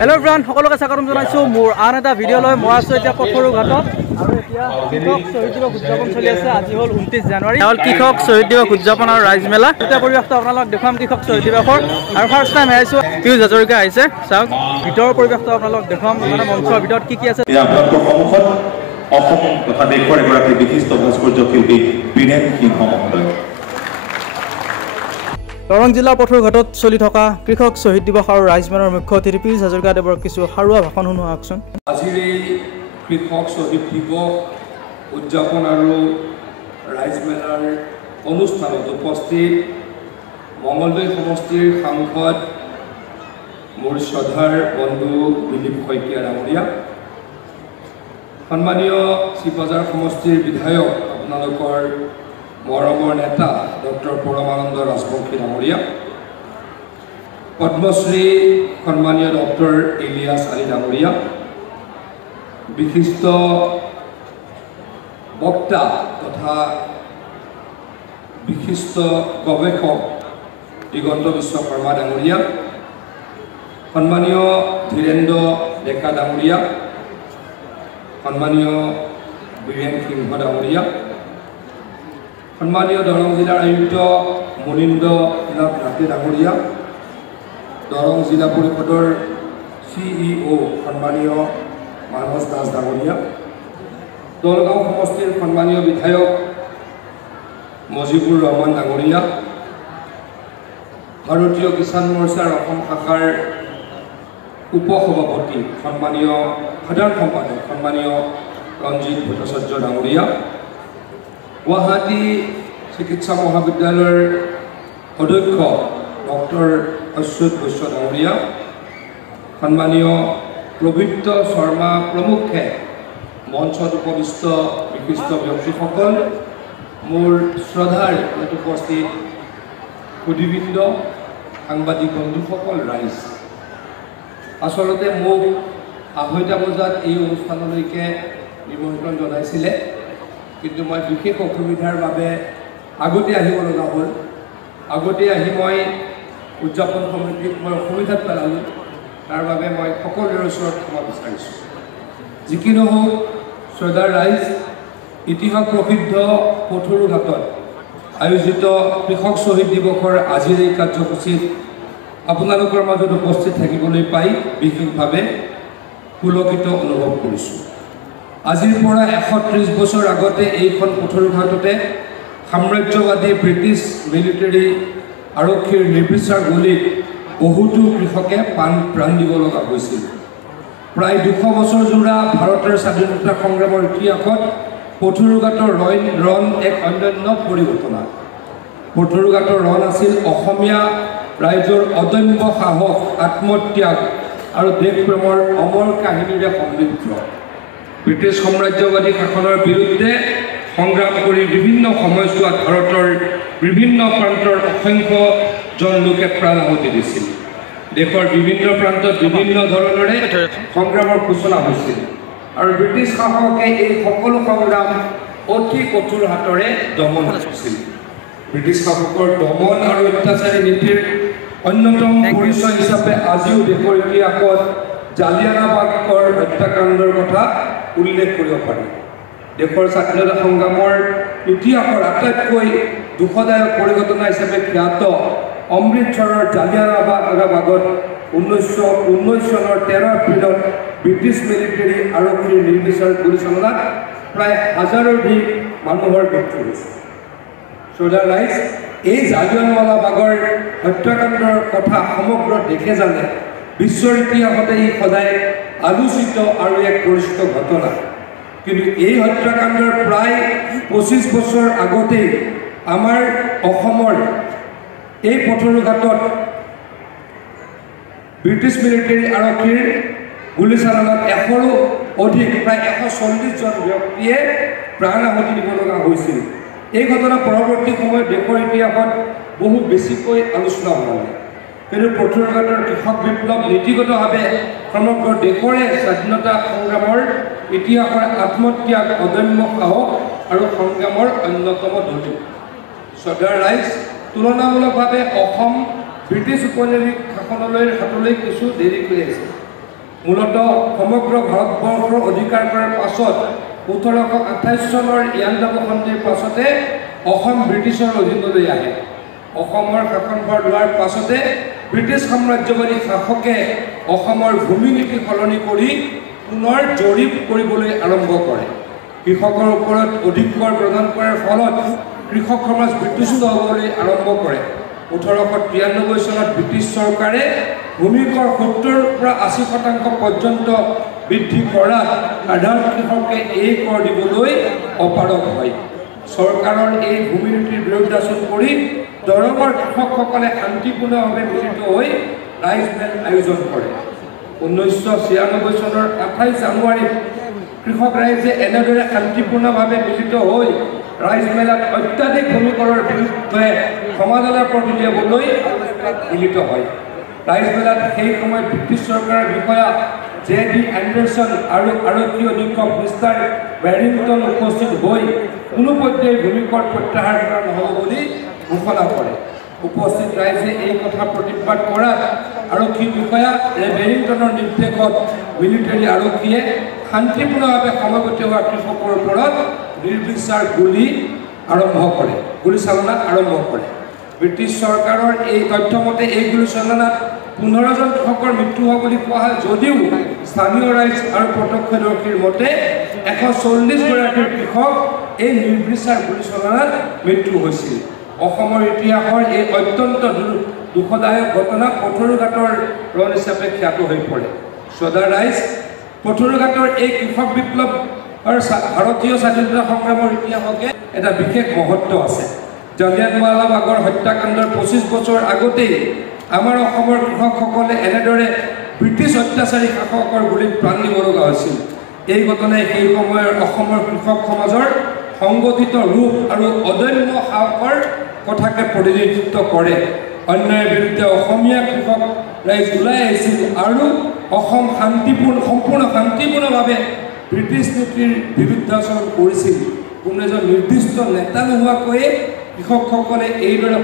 Hello' friend, সকলোকে স্বাগতম জনাইছোঁ মোৰ আন এটা ভিডিঅ'লৈ। মই আছোঁ এতিয়া পথৰু ঘাটত আৰু এতিয়া কৃষক শ্বহীদ দিৱস উদযাপন চলি আছে। আজি হ'ল 29 জানুৱাৰী, হ'ল কৃষক শ্বহীদ দিৱস উদযাপন আৰু ৰাইজমেলা। এতিয়া পৰিৱেশটো আপোনালোকক দেখুৱাম কৃষক শ্বহীদ দিৱসৰ। আৰু ফাৰ্ষ্ট টাইম আহিছোঁ, পিয়ুষ হাজৰিকা আহিছে। চাওক ভিতৰৰ পৰিৱেশটো আপোনালোকক দেখুৱাম, মানে মঞ্চৰ ভিতৰত কি কি আছে। অসম তথা দেশৰ এগৰাকী বিশিষ্ট ভাস্কৰ্য শিল্পী বীৰেন সিংহ মহোদয়। দৰং জিলাৰ পথৰু ঘাটত চলি থকা কৃষক শ্বহীদ দিৱস আৰু ৰাইজমেলাৰ মুখ্য অতিথি পিয়ুষ হাজৰিকাদেৱৰ কিছু সাৰুৱা ভাষণ শুনো আহকচোন। আজিৰ এই কৃষক শ্বহীদ দিৱস উদযাপন আৰু ৰাইজমেলাৰ অনুষ্ঠানত উপস্থিত মঙলদৈ সমষ্টিৰ সাংসদ মোৰ শ্ৰদ্ধাৰ বন্ধু দিলীপ শইকীয়া ডাঙৰীয়া, সন্মানীয় চিপাজাৰ সমষ্টিৰ বিধায়ক আপোনালোকৰ মৰমৰ নেতা ডক্টৰ পৰমানন্দ ৰাজবংশী ডাঙৰীয়া, পদ্মশ্ৰী সন্মানীয় ডক্টৰ ইলিয়াছ আলী ডাঙৰীয়া, বিশিষ্ট বক্তা তথা বিশিষ্ট গৱেষক দিগন্ত বিশ্বকৰ্মা ডাঙৰীয়া, সন্মানীয় ধীৰেন্দ্ৰ ডেকা ডাঙৰীয়া, সন্মানীয় বীৰেন সিংহ ডাঙৰীয়া, সন্মানীয় দৰং জিলাৰ আয়ুক্ত মুনীন্দ্ৰ নাথ নাথে ডাঙৰীয়া, দৰং জিলা পৰিষদৰ CEO সন্মানীয় মানস দাস ডাঙৰীয়া, দলগাঁও সমষ্টিৰ সন্মানীয় বিধায়ক মজিবুৰ ৰহমান ডাঙৰীয়া, ভাৰতীয় কিষাণ মৰ্চাৰ অসম শাখাৰ উপসভাপতি সন্মানীয় সাধাৰণ সম্পাদক সন্মানীয় ৰঞ্জিত ভট্টাচাৰ্য ডাঙৰীয়া, গুৱাহাটী চিকিৎসা মহাবিদ্যালয়ৰ অধ্যক্ষ ডক্টৰ অচ্যুত বৈশ্য ডাঙৰীয়া, সন্মানীয় প্ৰবৃত্ত শৰ্মা প্ৰমুখ্যে মঞ্চত উপবিষ্ট বিশিষ্ট ব্যক্তিসকল, মোৰ শ্ৰদ্ধাৰ ইয়াত উপস্থিত সুধীবৃন্দ, সাংবাদিক বন্ধুসকল, ৰাইজ। আচলতে মোক 2:30 বজাত এই অনুষ্ঠানলৈকে নিমন্ত্ৰণ জনাইছিলে, কিন্তু মই বিশেষ অসুবিধাৰ বাবে আগতে আহিব লগা হ'ল। আগতে আহি মই উদযাপন সমিতিক মই অসুবিধাত পেলালোঁ, তাৰ বাবে মই সকলোৰে ওচৰত ক্ষমা বিচাৰিছোঁ। যি কি নহওক, শ্ৰদ্ধাৰ ৰাইজ, ইতিহাস প্ৰসিদ্ধ পথৰু ঘাটত আয়োজিত কৃষক শ্বহীদ দিৱসৰ আজিৰ এই কাৰ্যসূচীত আপোনালোকৰ মাজত উপস্থিত থাকিবলৈ পাই বিশেষভাৱে পুলকিত অনুভৱ কৰিছোঁ। আজিৰ পৰা 130 বছৰ আগতে এইখন পথৰু ঘাটতে সাম্ৰাজ্যবাদী ব্ৰিটিছ মিলিটাৰী আৰক্ষীৰ নিৰ্বিচাৰ গুলীত বহুতো কৃষকে প্ৰাণ দিব লগা হৈছিল। প্ৰায় 200 বছৰজোৰা ভাৰতৰ স্বাধীনতা সংগ্ৰামৰ ইতিহাসত পথৰু ঘাটৰ ৰণ এক অনন্য পৰিঘটনা। পথৰু ঘাটৰ ৰণ আছিল অসমীয়া ৰাইজৰ অদম্য সাহস, আত্মত্যাগ আৰু দেশপ্ৰেমৰ অমৰ কাহিনীৰে সমৃদ্ধ। ব্ৰিটিছ সাম্ৰাজ্যবাদী শাসনৰ বিৰুদ্ধে সংগ্ৰাম কৰি বিভিন্ন সময়ছোৱাত ভাৰতৰ বিভিন্ন প্ৰান্তৰ অসংখ্যজন লোকে প্ৰাণ আহুতি দিছিল। দেশৰ বিভিন্ন প্ৰান্তত বিভিন্ন ধৰণৰে সংগ্ৰামৰ সূচনা হৈছিল আৰু ব্ৰিটিছ শাসকে এই সকলো সংগ্ৰাম অতি কঠোৰ হাতেৰে দমন কৰিছিল। ব্ৰিটিছ শাসকৰ দমন আৰু অত্যাচাৰী নীতিৰ অন্যতম পৰিচয় হিচাপে আজিও দেশৰ ইতিহাসত জালিয়ানাবাগৰ হত্যাকাণ্ডৰ কথা উল্লেখ কৰিব পাৰি। দেশৰ স্বাধীনতা সংগ্ৰামৰ ইতিহাসৰ আটাইতকৈ দুখদায়ক পৰিঘটনা হিচাপে খ্যাত অমৃতসৰৰ জালিয়ানাবাগত 1919 চনৰ 13 এপ্ৰিলত ব্ৰিটিছ মিলিটাৰী আৰক্ষীৰ নিৰ্বিচাৰ গুলীচালনাত প্ৰায় 1000ৰ অধিক মানুহৰ মৃত্যু হৈছিল। শ্ৰদ্ধাৰ ৰাইজ, এই জালিয়ানৱালাবাগৰ হত্যাকাণ্ডৰ কথা সমগ্ৰ দেশে জানে। বিশ্বৰ ইতিহাসতে ই সদায় আলোচিত আৰু এক পৰিচিত ঘটনা। কিন্তু এই হত্যাকাণ্ডৰ প্ৰায় 25 বছৰ আগতেই আমাৰ অসমৰ এই পথৰু ঘাটত ব্ৰিটিছ মিলিটাৰী আৰক্ষীৰ গুলীচালনাত 100ৰো অধিক প্ৰায় 140জন ব্যক্তিয়ে প্ৰাণ আহুতি দিব লগা হৈছিল। এই ঘটনা পৰৱৰ্তী সময়ত দেশৰ ইতিহাসত বহু বেছিকৈ আলোচনা হোৱা নাই। কিন্তু পথৰু ঘাটৰ কৃষক বিপ্লৱ নীতিগতভাৱে সমগ্ৰ দেশৰে স্বাধীনতা সংগ্ৰামৰ ইতিহাসৰ আত্মত্যাগ, অদম্য সাহস আৰু সংগ্ৰামৰ অন্যতম দলিল। শ্ৰদ্ধাৰ ৰাইজ, তুলনামূলকভাৱে অসম ব্ৰিটিছ উপনিবেশ শাসনলৈ হাতলৈ কিছু দেৰি কৰি আছে। মূলতঃ সমগ্ৰ ভাৰতবৰ্ষৰ অধিকাৰ কৰাৰ পাছত 1828 চনৰ ইয়াণ্ডাবু সন্ধিৰ পাছতে অসম ব্ৰিটিছৰ অধীনলৈ আহে। অসমৰ শাসনভাৰ লোৱাৰ পাছতে ব্ৰিটিছ সাম্ৰাজ্যবাদী শাসকে অসমৰ ভূমি নীতি সলনি কৰি পুনৰ জৰীপ কৰিবলৈ আৰম্ভ কৰে। কৃষকৰ ওপৰত অধিক কৰ প্ৰদান কৰাৰ ফলত কৃষক সমাজ বিতুষ্ট হ'বলৈ আৰম্ভ কৰে। 1893 চনত ব্ৰিটিছ চৰকাৰে ভূমিকৰ 70ৰ পৰা 80% পৰ্যন্ত বৃদ্ধি কৰাত সাধাৰণ কৃষকে এই কৰ দিবলৈ অপাৰগ হয়। চৰকাৰৰ এই ভূমি নীতিৰ বিৰোধাচৰণ কৰি দৰঙৰ কৃষকসকলে শান্তিপূৰ্ণভাৱে মিলিত হৈ ৰাইজমেল আয়োজন কৰে। 1996 চনৰ 28 জানুৱাৰীত কৃষক ৰাইজে এনেদৰে শান্তিপূৰ্ণভাৱে মিলিত হৈ ৰাইজমেলাত অত্যাধিক ভূমিকৰৰ বিৰুদ্ধে সমাধানৰ পথ উলিয়াবলৈ মিলিত হয়। ৰাইজমেলাত সেই সময়ত ব্ৰিটিছ চৰকাৰৰ বিষয়া J.D. এণ্ডাৰছন আৰু আৰক্ষী অধীক্ষক মিষ্টাৰ বেৰিংটন উপস্থিত হৈ কোনো পৰ্যায়ত ভূমিকৰ প্ৰত্যাহাৰ কৰা নহ'ব বুলি ঘোষণা কৰে। উপস্থিত ৰাইজে এই কথা প্ৰতিবাদ কৰাত আৰক্ষী বিষয়া বেৰিংটনৰ নিৰ্দেশত মিলিটাৰী আৰক্ষীয়ে শান্তিপূৰ্ণভাৱে সমবেত হোৱা কৃষকৰ ওপৰত নিৰ্বিচাৰ গুলীচালনা আৰম্ভ কৰে। ব্ৰিটিছ চৰকাৰৰ এই তথ্যমতে এই গুলীচালনাত 15জন কৃষকৰ মৃত্যু হোৱা বুলি কোৱা হয় যদিও স্থানীয় ৰাইজ আৰু প্ৰত্যক্ষদৰ্শীৰ মতে 140 গৰাকী কৃষক এই নিৰ্বিচাৰ গুলীচালনাত মৃত্যু হৈছিল। অসমৰ ইতিহাসৰ এই অত্যন্ত দুখদায়ক ঘটনা পথৰুঘাটৰ ৰণ হিচাপে খ্যাত হৈ পৰে। শ্ৰদ্ধা ৰাইজ, পথৰুঘাটৰ এই কৃষক বিপ্লৱ আৰু ভাৰতীয় স্বাধীনতা সংগ্ৰামৰ ইতিহাসকে এটা বিশেষ মহত্ব আছে। জালিয়ানৱালাবাগৰ হত্যাকাণ্ডৰ 25 বছৰ আগতেই আমাৰ অসমৰ কৃষকসকলে এনেদৰে ব্ৰিটিছ অত্যাচাৰী শাসকৰ গুলীত প্ৰাণ দিব লগা হৈছিল। এই ঘটনাই সেই সময়ৰ অসমৰ কৃষক সমাজৰ সংগঠিত ৰূপ আৰু অদম্য সাহসৰ কথাকে প্ৰতিনিধিত্ব কৰে। অন্যায়ৰ বিৰুদ্ধে অসমীয়া কৃষক ৰাইজ ওলাই আহিছিল আৰু অসম সম্পূৰ্ণ শান্তিপূৰ্ণভাৱে ব্ৰিটিছ নীতিৰ বিৰুদ্ধাচৰণ কৰিছিল। কোনো এজন নিৰ্দিষ্ট নেতা নোহোৱাকৈয়ে কৃষকসকলে এইদৰে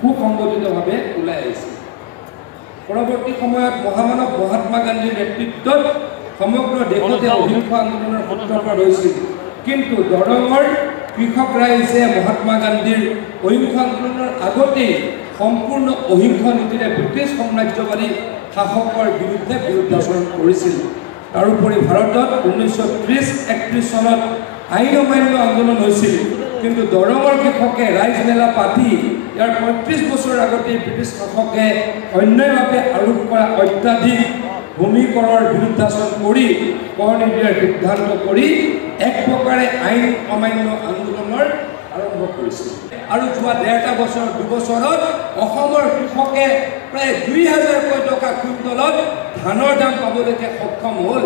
সুসংগঠিতভাৱে ওলাই আহিছিল। পৰৱৰ্তী সময়ত মহামানৱ মহাত্মা গান্ধীৰ নেতৃত্বত সমগ্ৰ দেশতে অহিংস আন্দোলনৰ সূত্ৰপাত হৈছিল। কিন্তু দৰঙৰ কৃষক ৰাইজে মহাত্মা গান্ধীৰ অহিংস আন্দোলনৰ আগতেই সম্পূৰ্ণ অহিংস নীতিৰে ব্ৰিটিছ সাম্ৰাজ্যবাদী শাসকৰ বিৰুদ্ধে বিৰুদ্ধাচৰণ কৰিছিল। তাৰোপৰি ভাৰতত 1930-31 চনত আইন অমান্য আন্দোলন হৈছিল। কিন্তু দৰঙৰ কৃষকে ৰাইজমেলা পাতি ইয়াৰ 35 বছৰ আগতে ব্ৰিটিছ শাসকে অন্যায়ভাৱে আৰোপ কৰা অত্যাধিক ভূমিকৰৰ বিৰুদ্ধাচৰণ কৰি কৰ নিদিয়াৰ সিদ্ধান্ত কৰি এক প্ৰকাৰে আইন অমান্য আন্দোলনৰ আৰম্ভ কৰিছিল। আৰু যোৱা 2বছৰত অসমৰ কৃষকে প্ৰায় 2000 টকা কুইণ্টলত ধানৰ দাম পাবলৈকে সক্ষম হ'ল।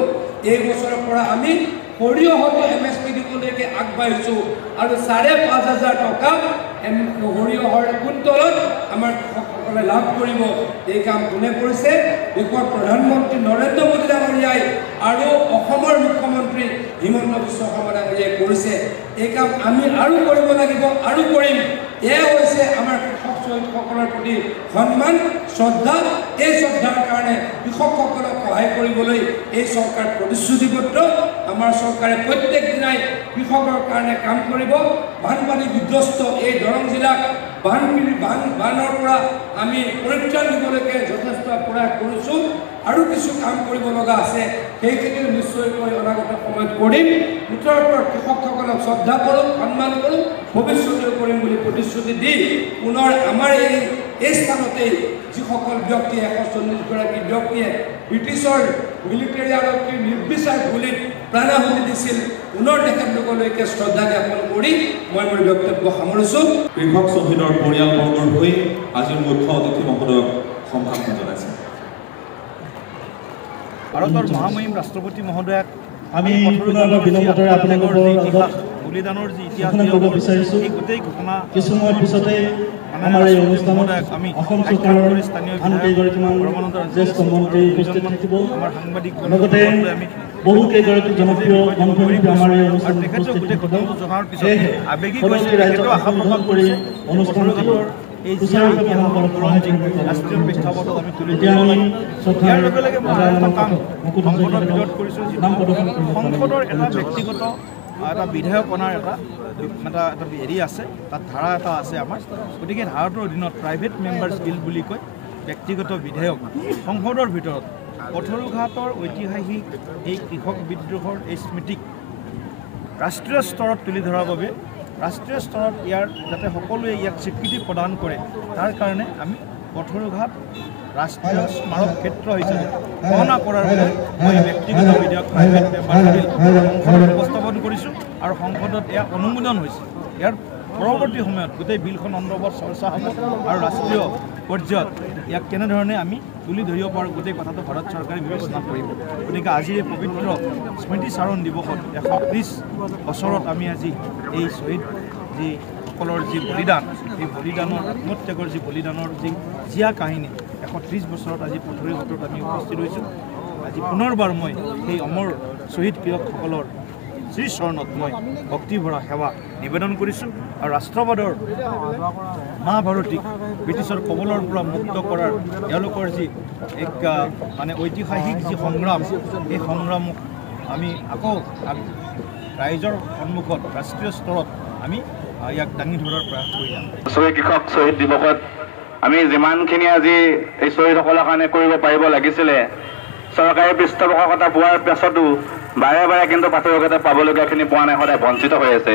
এই বছৰৰ পৰা আমি সৰিয়হতো MSP দিবলৈকে আগবাঢ়িছোঁ আৰু 5,500 টকা সৰিয়হৰ কুইণ্টলত আমাৰ কৃষকসকলে লাভ কৰিব। এই কাম কোনে কৰিছে? দেশৰ প্ৰধানমন্ত্ৰী নৰেন্দ্ৰ মোদী ডাঙৰীয়াই আৰু অসমৰ মুখ্যমন্ত্ৰী হিমন্ত বিশ্ব শৰ্মা ডাঙৰীয়াই কৰিছে। এই কাম আমি আৰু কৰিব লাগিব আৰু কৰিম। এয়া হৈছে আমাৰ কৃষক শ্ৰমিকসকলৰ প্ৰতি সন্মান, শ্ৰদ্ধা। এই শ্ৰদ্ধাৰ কাৰণে কৃষকসকলক সহায় কৰিবলৈ এই চৰকাৰ প্ৰতিশ্ৰুতিবদ্ধ। আমাৰ চৰকাৰে প্ৰত্যেক দিনাই কৃষকৰ কাৰণে কাম কৰিব। বানপানী বিধ্বস্ত এই দৰং জিলাক বানৰ পৰা আমি পৰিত্ৰাণ দিবলৈকে যথেষ্ট প্ৰয়াস কৰিছোঁ। আৰু কিছু কাম কৰিব লগা আছে, সেইখিনি নিশ্চয়কৈ অনাগত সময়ত কৰিম। মুঠৰ ওপৰত কৃষকসকলক শ্ৰদ্ধা কৰোঁ, সন্মান কৰোঁ, ভৱিষ্যতেও কৰিম বুলি প্ৰতিশ্ৰুতি দি পুনৰ আমাৰ এই স্থানতেই যিসকল ব্যক্তিয়ে 140 গৰাকী ব্যক্তিয়ে ব্ৰিটিছৰ মিলিটাৰী আৰক্ষীৰ নিৰ্বিচাৰ গুলীত প্ৰাণাহুতি দিছিল, পুনৰ তেখেতলোকলৈকে শ্ৰদ্ধা জ্ঞাপন কৰি মই মোৰ বক্তব্য সামৰিছোঁ। কৃষক শ্বহীদৰ পৰিয়ালবৰ্গৰ হৈ আজিৰ মুখ্য অতিথি মহোদয়ক সম্ভাষণ জনাইছে। ভাৰতৰ মহামহিম ৰাষ্ট্ৰপতি মহোদয়াক আমি বিনম্ৰতাৰে আপোনালোকৰ বলিদানৰ যি ইতিহাস ক'ব বিচাৰিছোঁ। এই গোটেই ঘটনা কিছু সময়ৰ পিছতে আমাৰ এই অনুষ্ঠানত আমি অসম চৰকাৰৰ আন কেইগৰাকীমান জ্যেষ্ঠ মন্ত্ৰী উপস্থিত থাকিব। আমাৰ সাংবাদিক লগতে বহু কেইগৰাকী জনপ্ৰিয় মন্ত্ৰী আমাৰ এই অনুষ্ঠানত উপস্থিত থাকিব। জনাৰ পিছত আবেগিক ৰাইজক আশা প্ৰকাশ কৰি অনুষ্ঠানটি এই জীয়াৰ ইতিহাসৰ বুৰঞ্জীক ৰাষ্ট্ৰীয় প্ৰেক্ষাপটত আমি তুলি ধৰিব লাগে। ইয়াৰ লগে লগে মই এটা কাম সংসদৰ ভিতৰত কৰিছোঁ, সংসদৰ এটা ব্যক্তিগত এটা বিধায়ক অনাৰ এটা হেৰি আছে, তাত ধাৰা এটা আছে আমাৰ। গতিকে ধাৰাটোৰ অধীনত প্ৰাইভেট মেম্বাৰ্ছ বিল বুলি কয়, ব্যক্তিগত বিধায়ক সংসদৰ ভিতৰত পথৰুঘাটৰ ঐতিহাসিক এই কৃষক বিদ্ৰোহৰ এই স্মৃতিক ৰাষ্ট্ৰীয় স্তৰত তুলি ধৰাৰ বাবে ৰাষ্ট্ৰীয় স্তৰত ইয়াৰ যাতে সকলোৱে ইয়াক স্বীকৃতি প্ৰদান কৰে, তাৰ কাৰণে আমি পথৰুঘাট ৰাষ্ট্ৰীয় স্মাৰক ক্ষেত্ৰ হিচাপে ঘোষণা কৰাৰ বাবে মই ব্যক্তিগত বিধায়ক প্ৰাইভেট মেম্বাৰ বিল সংসদত উপস্থাপন কৰিছোঁ আৰু সংসদত এয়া অনুমোদন হৈছে। ইয়াৰ পৰৱৰ্তী সময়ত গোটেই বিলখন অন্তৰ্গত চৰ্চা হ'ব আৰু ৰাষ্ট্ৰীয় পৰ্যায়ত ইয়াক কেনেধৰণে আমি তুলি ধৰিব পাৰোঁ গোটেই কথাটো ভাৰত চৰকাৰে বিবেচনা কৰিব। গতিকে আজি এই পবিত্ৰ স্মৃতিচাৰণ দিৱসত 130 বছৰত আমি আজি এই শ্বহীদ যিসকলৰ যি বলিদান, এই বলিদানৰ আত্মত্যাগৰ যি বলিদানৰ যি জীয়া কাহিনী 130 বছৰত আজি পথৰুঘাটত আমি উপস্থিত হৈছোঁ। আজি পুনৰবাৰ মই সেই অমৰ শ্বহীদ কৃষকসকলৰ শ্ৰীচৰণত মই ভক্তিভৰা সেৱা নিবেদন কৰিছোঁ আৰু ৰাষ্ট্ৰবাদৰ মা ভাৰতীক ব্ৰিটিছৰ কবলৰ পৰা মুক্ত কৰাৰ তেওঁলোকৰ যি এক মানে ঐতিহাসিক যি সংগ্ৰাম, এই সংগ্ৰামক আমি আকৌ ৰাইজৰ সন্মুখত ৰাষ্ট্ৰীয় স্তৰত আমি ইয়াক দাঙি ধৰাৰ প্ৰয়াস কৰি যাম। শ্বহীদ কৃষক শ্বহীদ দিৱসত আমি যিমানখিনি আজি এই শ্বহীদসকলৰ কাৰণে কৰিব পাৰিব লাগিছিলে, চৰকাৰী পৃষ্ঠপোষকতা পোৱাৰ পাছতো বাৰে বাৰে কিন্তু পথৰুঘাটে পাবলগীয়াখিনি পোৱা নাই, সদায় বঞ্চিত হৈ আছে।